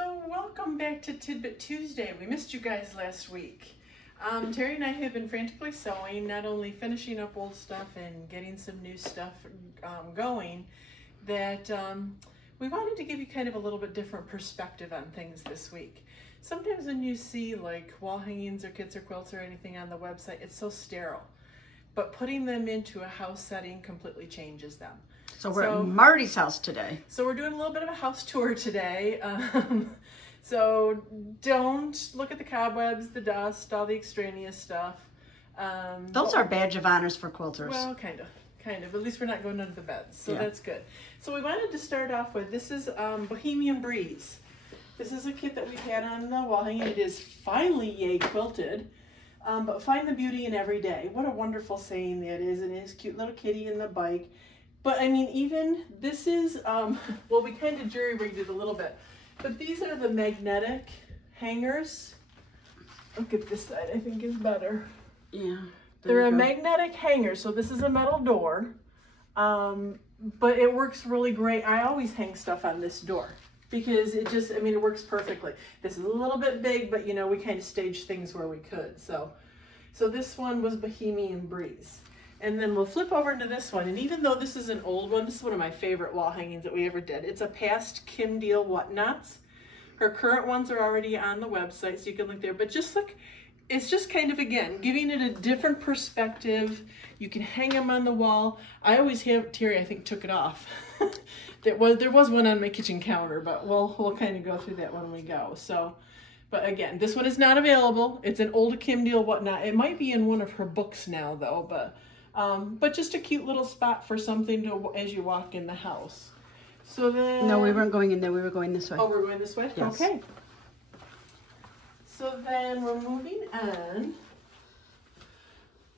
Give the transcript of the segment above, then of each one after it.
So welcome back to Tidbit Tuesday. We missed you guys last week. Terry and I have been frantically sewing, not only finishing up old stuff and getting some new stuff going, that we wanted to give you kind of a little bit different perspective on things this week. Sometimes when you see like wall hangings or kits or quilts or anything on the website, it's so sterile. But putting them into a house setting completely changes them. So we're at Marty's house today. So we're doing a little bit of a house tour today. So don't look at the cobwebs, the dust, all the extraneous stuff. Those are badge of honors for quilters. Well, kind of. At least we're not going under the beds, so that's good. So we wanted to start off with, this is Bohemian Breeze. This is a kit that we've had on the wall hanging. It is finally yay quilted. But find the beauty in every day. What a wonderful saying that is. And his cute little kitty and the bike. But I mean, even this is, well, we kind of jury-rigged it a little bit. But these are the magnetic hangers. Look at this side, I think is better. Yeah. They're a magnetic hanger. So this is a metal door. But it works really great. I always hang stuff on this door. Because it just, I mean, it works perfectly. This is a little bit big, but you know, we kind of staged things where we could. So this one was Bohemian Breeze. And then we'll flip over into this one. And even though this is an old one, this is one of my favorite wall hangings that we ever did. It's a past Kim Diehl whatnots. Her current ones are already on the website, so you can look there. But just look, it's just kind of, again, giving it a different perspective. You can hang them on the wall. I always have, Terry, I think, took it off. There was one on my kitchen counter, but we'll kind of go through that when we go. So, but again, this one is not available. It's an old Kim Diehl whatnot. It might be in one of her books now, though, but just a cute little spot for something to as you walk in the house. So then, no, we weren't going in there. We were going this way. Oh, we're going this way? Yes. Okay. So then we're moving on.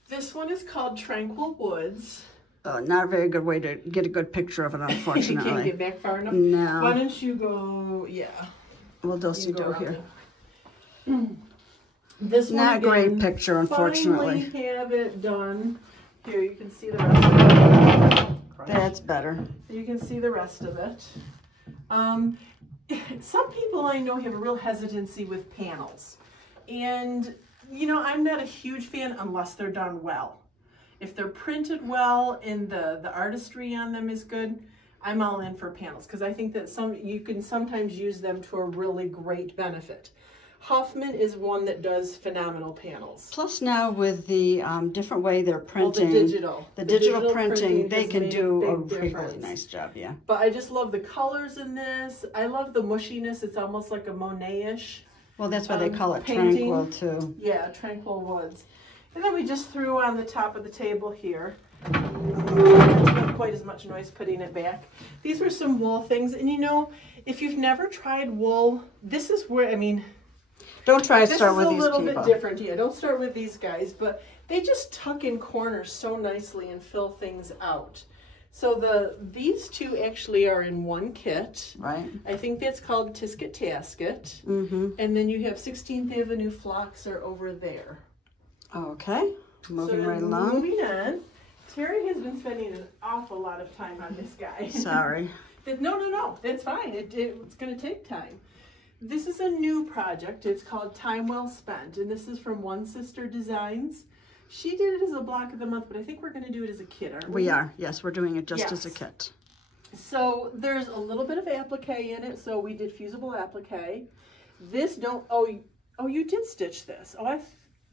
This one is called Tranquil Woods. Not a very good way to get a good picture of it, unfortunately. You can't get back far enough? No. Why don't you go, yeah. We'll do here. This one, not a great picture, unfortunately. Finally have it done. Here, you can see the rest of it. That's better. You can see the rest of it. Some people I know have a real hesitancy with panels. And, you know, I'm not a huge fan unless they're done well. If they're printed well and the artistry on them is good, I'm all in for panels because I think that you can sometimes use them to a really great benefit. Huffman is one that does phenomenal panels. Plus now with the different way they're printing, the digital printing, they can do a really nice job, yeah. But I just love the colors in this. I love the mushiness. It's almost like a Monet-ish. Well, that's why they call it painting. Tranquil too. Yeah, Tranquil Woods. And then we just threw on the top of the table here. Not quite as much noise putting it back. These were some wool things. And you know, if you've never tried wool, this is where, I mean, don't try to start with these people. This is a little bit different. Yeah, don't start with these guys. But they just tuck in corners so nicely and fill things out. So these two actually are in one kit. Right. I think that's called Tisket Tasket. And then you have 16th Avenue Phlox are over there. Okay, moving right along. Moving on. Terry has been spending an awful lot of time on this guy. Sorry. No, that's fine. It's going to take time. This is a new project. It's called Time Well Spent, and this is from One Sister Designs. She did it as a block of the month, but I think we're going to do it as a kit, aren't we? We are. Yes, we're doing it just as a kit. So there's a little bit of applique in it, so we did fusible applique. This you did stitch this.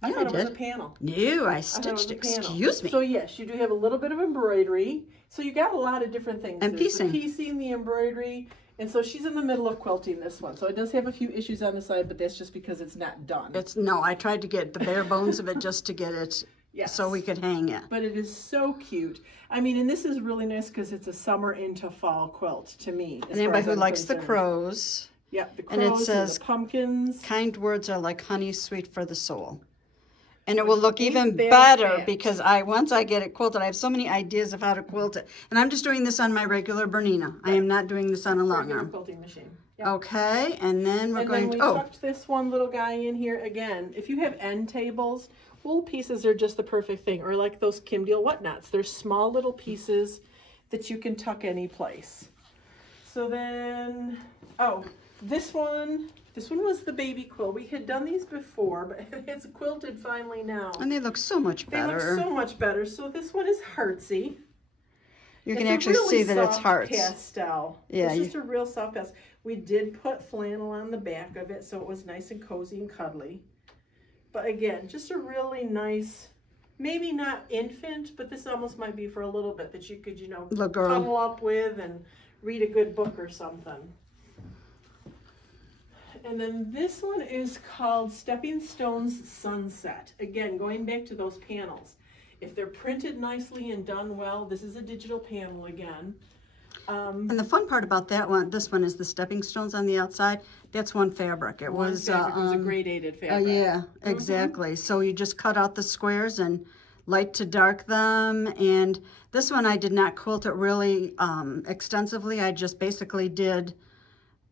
I thought it was a panel. No, I stitched it. Excuse me. So yes, you do have a little bit of embroidery. So you got a lot of different things. And piecing. The piecing, the embroidery. And so she's in the middle of quilting this one. So it does have a few issues on the side, but that's just because it's not done. No, I tried to get the bare bones of it just to get it so we could hang it. But it is so cute. I mean, and this is really nice because it's a summer into fall quilt to me. And anybody who likes the crows. Yep, the crows and it says, and the pumpkins. Kind words are like honey sweet for the soul. And it will look even better because once I get it quilted, I have so many ideas of how to quilt it. And I'm just doing this on my regular Bernina. I am not doing this on a long arm. Quilting machine. Yep. Okay, and then we're going to... we tucked this one little guy in here. Again, if you have end tables, wool pieces are just the perfect thing. Or like those Kim Diehl whatnots. They're small little pieces that you can tuck any place. So then, This one was the baby quilt. We had done these before, but it's quilted finally now. And they look so much better. They look so much better. So this one is Heartsy. You can actually see that it's hearts. Pastel. Yeah, it's just a real soft pastel. We did put flannel on the back of it, so it was nice and cozy and cuddly. But again, just a really nice, maybe not infant, but this almost might be for a little bit that you could, you know, cuddle up with and read a good book or something. And then this one is called Stepping Stones Sunset. Again, going back to those panels. If they're printed nicely and done well, this is a digital panel again. And the fun part about that one, this one is the stepping stones on the outside. That's one fabric. It was a gradated fabric. Yeah, exactly. So you just cut out the squares and light to dark them. And this one I did not quilt it really extensively. I just basically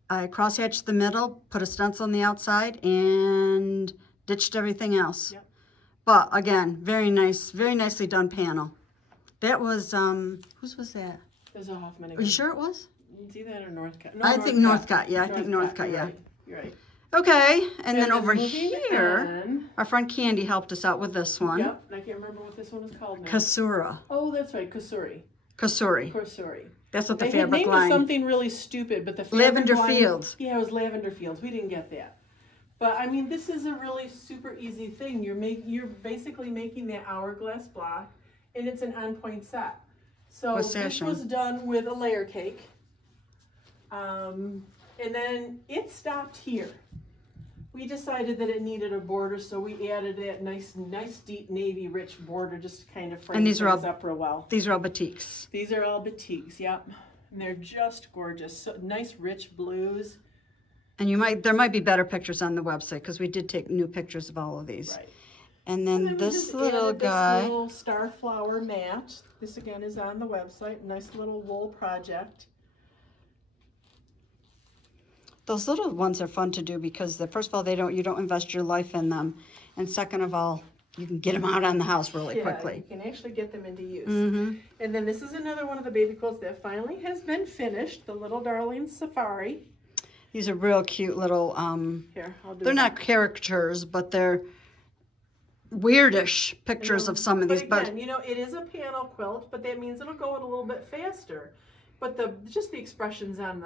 I cross-hatched the middle, put a stencil on the outside, and ditched everything else. Yep. But again, very nice, very nicely done panel. That was, whose was that? It was a Hoffman again. Are you sure it was? It's either that or Northcott. No, I think Northcott. Yeah, I think Northcott. Yeah. You're right. Okay, and then over here, our friend Candy helped us out with this one. Yep, and I can't remember what this one is called now. Kasura. Oh, that's right, Kasuri. Kasuri. That's what the fabric line. Named something really stupid, but the Lavender Fields. Yeah, it was Lavender Fields. We didn't get that. But I mean, this is a really super easy thing. You're basically making that hourglass block, and it's an on-point set. So this was done with a layer cake, and then it stopped here. We decided that it needed a border, so we added that nice deep navy rich border just to kind of frame things up real well. These are all batiks. These are all batiks, yep. And they're just gorgeous. So nice rich blues. And there might be better pictures on the website because we did take new pictures of all of these. Right. And then this little guy. This little star flower mat. This again is on the website. Nice little wool project. Those little ones are fun to do because first of all, you don't invest your life in them, and second of all, you can get them out on the house really quickly. You can actually get them into use. Mm-hmm. And then this is another one of the baby quilts that finally has been finished. The Little Darling Safari. These are real cute little. Here, I'll do. They're not caricatures, but they're weirdish pictures of some of these. But again, you know, it is a panel quilt, but that means it'll go a little bit faster. But just the expressions on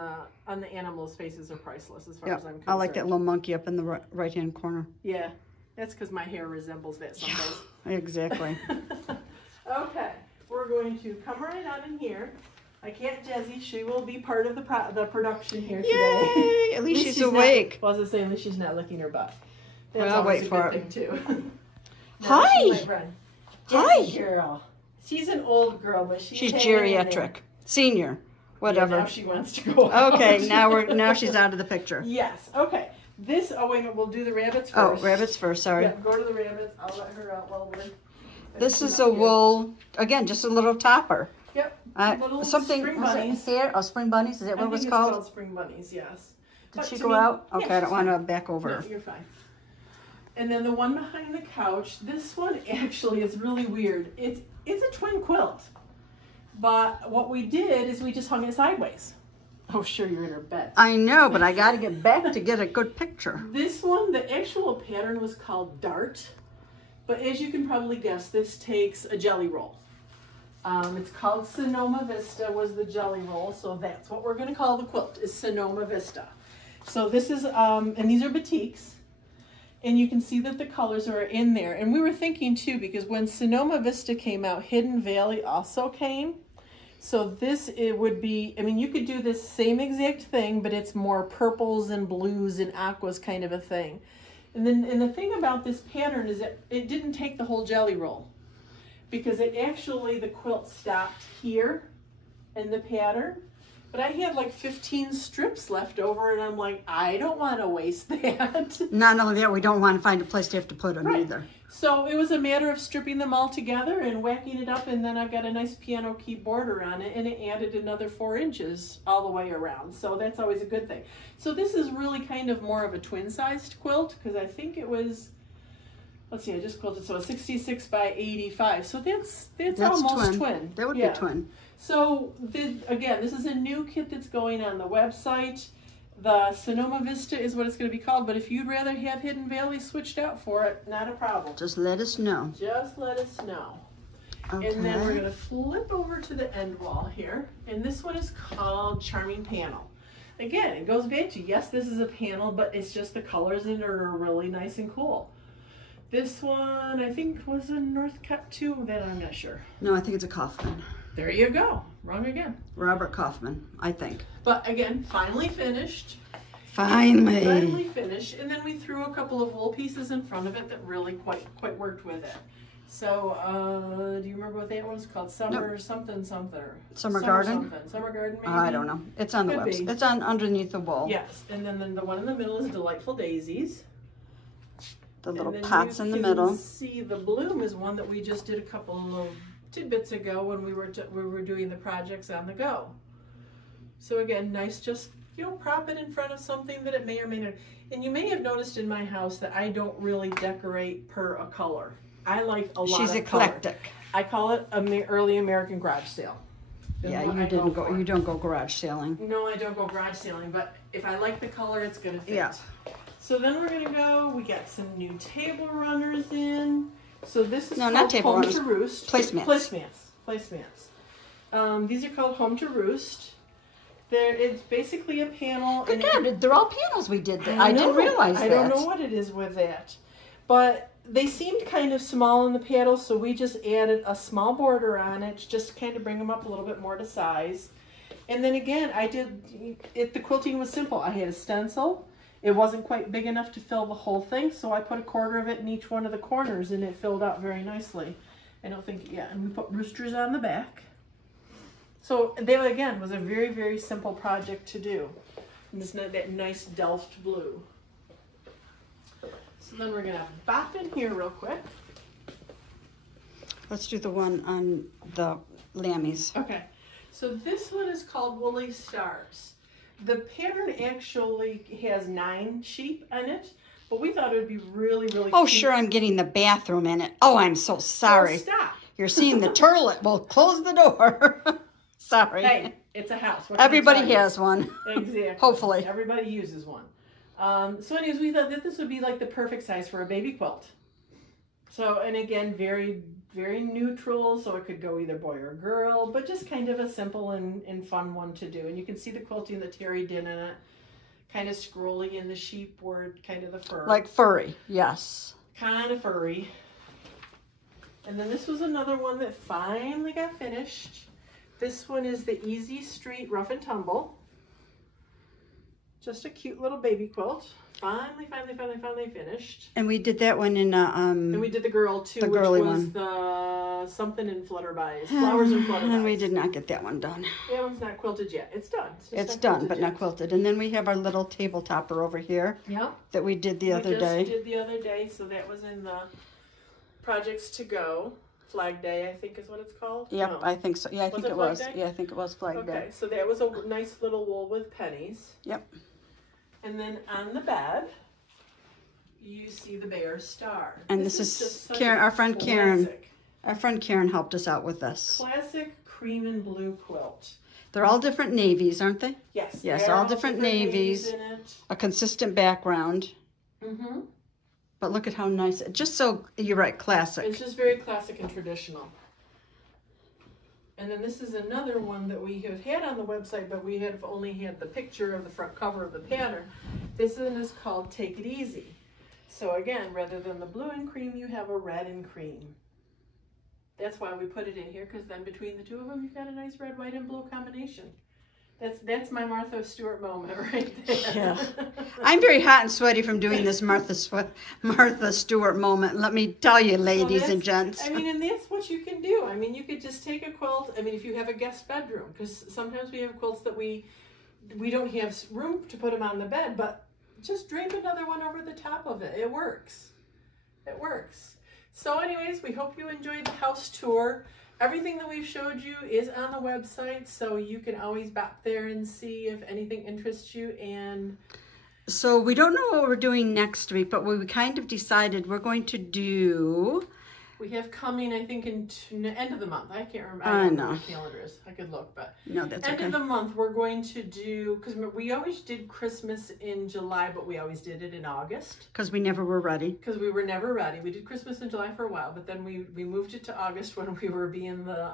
the animals' faces are priceless as far as I'm concerned. I like that little monkey up in the right-hand corner. Yeah, that's because my hair resembles that some days. Yeah, exactly. Okay, we're going to come right on in here. I can't Jezzy. She will be part of the production here today. Yay! At least she's awake. Well, I was saying, at least she's not licking her butt. That's I'll wait for it. Thing too. Hi. Hi. Girl. She's an old girl, but she's geriatric. Senior, whatever. Yeah, now she wants to go out. Okay, now she's out of the picture. Yes. Okay. This. Oh wait a minute. We'll do the rabbits first. Oh, rabbits first. Sorry. Yeah. Go to the rabbits. I'll let her out while we're. This is a wool. Again, just a little topper. Yep. Little spring bunnies. Here. Oh, spring bunnies. Is that what it was called? It's called spring bunnies. Yes. Did she go out? Okay, yeah, I don't want to back over. No, you're fine. And then the one behind the couch. This one actually is really weird. It's a twin quilt. But what we did is we just hung it sideways. Oh, sure, you're in her bed. I know, but I got to get back to get a good picture. This one, the actual pattern was called Dart. But as you can probably guess, this takes a jelly roll. It's called Sonoma Vista was the jelly roll. So that's what we're going to call the quilt, is Sonoma Vista. So this is, and these are batiks. And you can see that the colors are in there. And we were thinking too, because when Sonoma Vista came out, Hidden Valley also came. So it would be, I mean, you could do this same exact thing, but it's more purples and blues and aquas kind of a thing. And the thing about this pattern is that it didn't take the whole jelly roll, because the quilt stopped here in the pattern. But I had like 15 strips left over, and I'm like, I don't want to waste that. Not only that, we don't want to find a place to have to put them either. So it was a matter of stripping them all together and whacking it up, and then I've got a nice piano key border on it, and it added another 4 inches all the way around. So that's always a good thing. So this is really kind of more of a twin-sized quilt, because I think it was, let's see, I just quilted, so a 66 by 85. So that's almost twin. That would be twin. So again, this is a new kit that's going on the website. The Sonoma Vista is what it's going to be called, but if you'd rather have Hidden Valley switched out for it, not a problem. Just let us know. Just let us know. Okay. And then we're going to flip over to the end wall here, and this one is called Charming Panel. Again, it goes back to, yes, this is a panel, but it's just the colors in it are really nice and cool. This one, I think, was a North Cut too. That I'm not sure. No, I think it's a Kaufman. There you go. Wrong again. Robert Kaufman, I think. But again, finally finished. Finally. Finally finished. And then we threw a couple of wool pieces in front of it that really quite worked with it. So, do you remember what that one was called? Summer something. Summer Garden? Something. Summer Garden, maybe? I don't know. It's on the website. It's on underneath the wall. Yes. And then the one in the middle is Delightful Daisies. The little pots in the middle. See, the bloom is one that we just did a couple of tidbits ago when we were doing the projects on the go. So again, nice, just, you know, prop it in front of something that it may or may not. And you may have noticed in my house that I don't really decorate per a color. I like a lot She's of eclectic. color. I call it early American garage sale. Yeah, you don't go garage sailing. No, I don't go garage sailing, but if I like the color, it's gonna fit. Yeah. So then we're gonna go, we got some new table runners in. So this is called not table Home runners, to Roost. Placemats. Placemats. These are called Home to Roost. It's basically a panel. Good God, they're all panels we did. I didn't realize that. I don't know what it is with that. But they seemed kind of small in the panel, so we just added a small border on it just to kind of bring them up a little bit more to size. And then again, the quilting was simple. I had a stencil. It wasn't quite big enough to fill the whole thing, so I put a quarter of it in each one of the corners, and it filled out very nicely. I don't think, yeah, and we put roosters on the back. So that, again, was a very, very simple project to do. And this, that nice Delft blue. So then we're going to bop in here real quick. Let's do the one on the lammies. Okay, so this one is called Woolly Stars. The pattern actually has 9 sheep in it, but we thought it would be really, really Oh, cute. sure, I'm getting the bathroom in it. Oh, I'm so sorry. Oh, stop. You're seeing the turlet. Well, close the door. Sorry. Hey, it's a house. Everybody has one. Exactly. Hopefully. Everybody uses one. So anyways, we thought that this would be like the perfect size for a baby quilt. So, and again, very, very neutral, so it could go either boy or girl, but just kind of a simple and fun one to do. And you can see the quilting that Teri did in it. Kind of scrolly in the sheep word, kind of the fur. Like furry, yes. Kind of furry. And then this was another one that finally got finished. This one is the Easy Street Rough and Tumble. Just a cute little baby quilt. Finally finished. And we did that one in and we did the girl too, which was the something in flutterby, flowers and flutterby. And we did not get that one done. That one's not quilted yet. It's done. It's done, but not quilted. And then we have our little table topper over here. Yeah. That we did the other day. Did the other day, so that was in the projects to go. Flag Day, I think is what it's called. Yep, no. I think so. Yeah, I think it was. Day? Yeah, I think it was Flag Day. Okay, so that was a nice little wool with pennies. Yep. And then on the bed, you see the bear star. And this is Karen, our friend Karen. Our friend Karen helped us out with this. Classic cream and blue quilt. They're all different navies, aren't they? Yes. Yes, all different navies. In it. A consistent background. Mm-hmm. But look at how nice. Just so, you're right, classic. It's just very classic and traditional. And then this is another one that we have had on the website, but we have only had the picture of the front cover of the pattern. This one is called Take It Easy. So again, rather than the blue and cream, you have a red and cream. That's why we put it in here, because then between the two of them, you've got a nice red, white, and blue combination. That's my Martha Stewart moment right there. Yeah. I'm very hot and sweaty from doing this Martha Stewart moment. Let me tell you, ladies and gents. I mean, and that's what you can do. I mean, you could just take a quilt. I mean, if you have a guest bedroom, because sometimes we have quilts that we don't have room to put them on the bed, but just drape another one over the top of it. It works. It works. So anyways, we hope you enjoyed the house tour. Everything that we've showed you is on the website, so you can always bop there and see if anything interests you. And so we don't know what we're doing next week, but we kind of decided we're going to do We have coming, I think, in end of the month. I can't remember. I don't know. what the calendar is. I could look, but no, that's end okay. of the month we're going to do, because we always did Christmas in July, but we always did it in August. Because we never were ready. Because we were never ready. We did Christmas in July for a while, but then we moved it to August when we were being the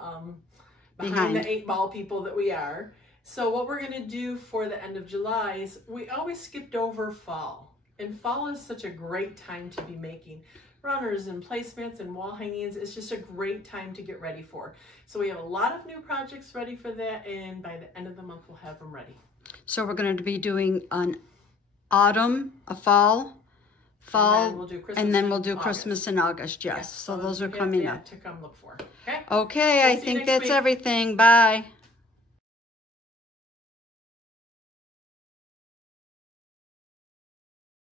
behind the 8-ball people that we are. So what we're going to do for the end of July is we always skipped over fall. And fall is such a great time to be making runners and placemats and wall hangings. It's just a great time to get ready for. So we have a lot of new projects ready for that, and by the end of the month we'll have them ready. So we're going to be doing an autumn, a fall, and then we'll do Christmas in August. Yes. So those are coming up. To come look for. Okay. Okay, I think that's everything. Bye.